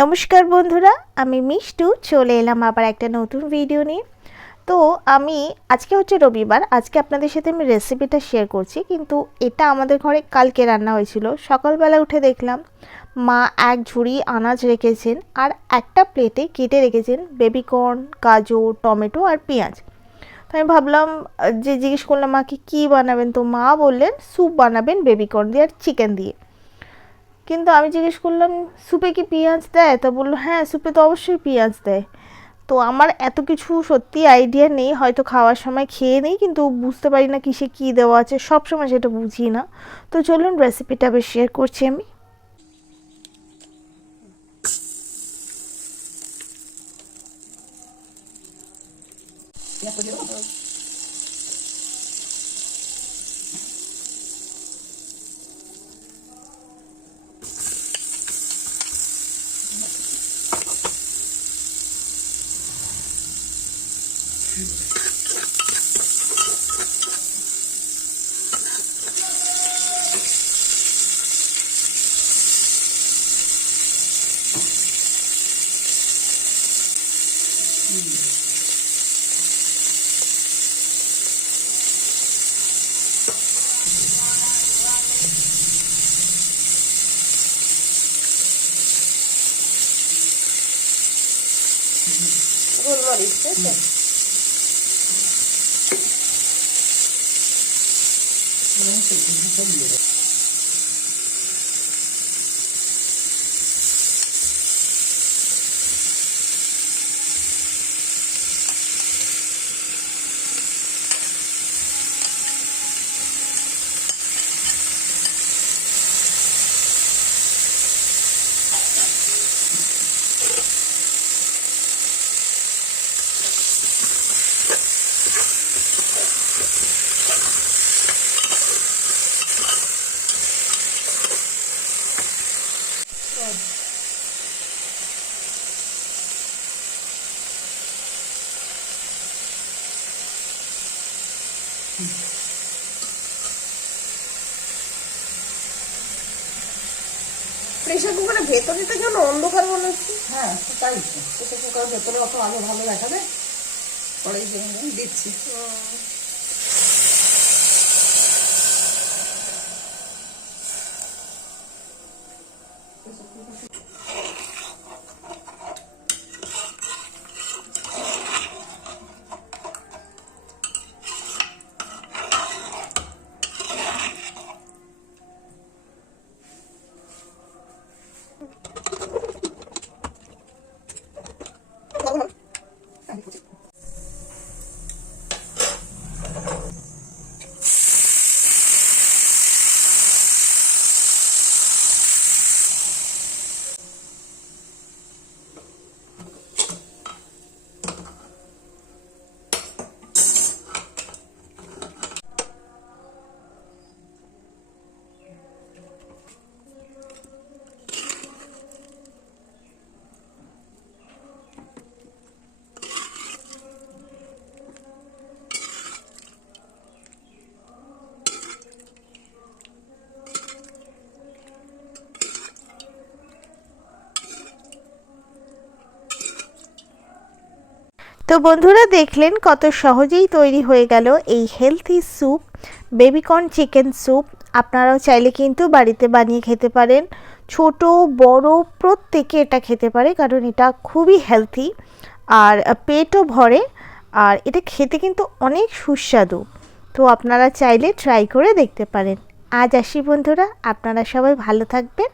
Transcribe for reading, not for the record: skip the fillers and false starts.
নমস্কার বন্ধুরা, আমি মিষ্টু চলে এলাম আবার একটা নতুন ভিডিও নিয়ে। তো আমি আজকে হচ্ছে রবিবার, আজকে আপনাদের সাথে আমি রেসিপিটা শেয়ার করছি। কিন্তু এটা আমাদের ঘরে কালকে রান্না হয়েছিল। সকালবেলা উঠে দেখলাম মা এক ঝুড়ি আনাজ রেখেছেন আর একটা প্লেটে কেটে রেখেছেন বেবিকর্ন, গাজর, টমেটো আর পেঁয়াজ। তো আমি ভাবলাম, যে জিজ্ঞেস করলাম মাকে কী বানাবেন, তো মা বললেন স্যুপ বানাবেন বেবিকর্ন দিয়ে আর চিকেন দিয়ে। কিন্তু আমি জিজ্ঞেস করলাম স্যুপে কি পেঁয়াজ দেয়, তা বললো হ্যাঁ স্যুপে তো অবশ্যই পেঁয়াজ দেয়। তো আমার এত কিছু সত্যি আইডিয়া নেই, হয়তো খাওয়ার সময় খেয়ে নিই কিন্তু বুঝতে পারি না কিসে কী দেওয়া আছে, সব সময় সেটা বুঝি না। তো চলুন রেসিপিটা আবার শেয়ার করছি আমি। গোলমরিচ ঠিক আছে। প্রেসার কুকারের ভেতরেটা যেন অন্ধকার মনে হচ্ছে। হ্যাঁ তাই তো, প্রেসার কুকারের ভেতরে অত আলো ভালো দেখাবে, পরে দিচ্ছি। তো বন্ধুরা দেখলেন কত সহজেই তৈরি হয়ে গেল এই healthy soup, baby corn chicken soup. আপনারাও চাইলে কিন্তু বাড়িতে বানিয়ে খেতে পারেন। ছোট বড় প্রত্যেকে এটা খেতে পারে, কারণ এটা খুবই হেলথি আর পেটও ভরে, আর এটা খেতে কিন্তু অনেক সুস্বাদু। তো আপনারা চাইলে ট্রাই করে দেখতে পারেন। আজ আসি বন্ধুরা, আপনারা সবাই ভালো থাকবেন।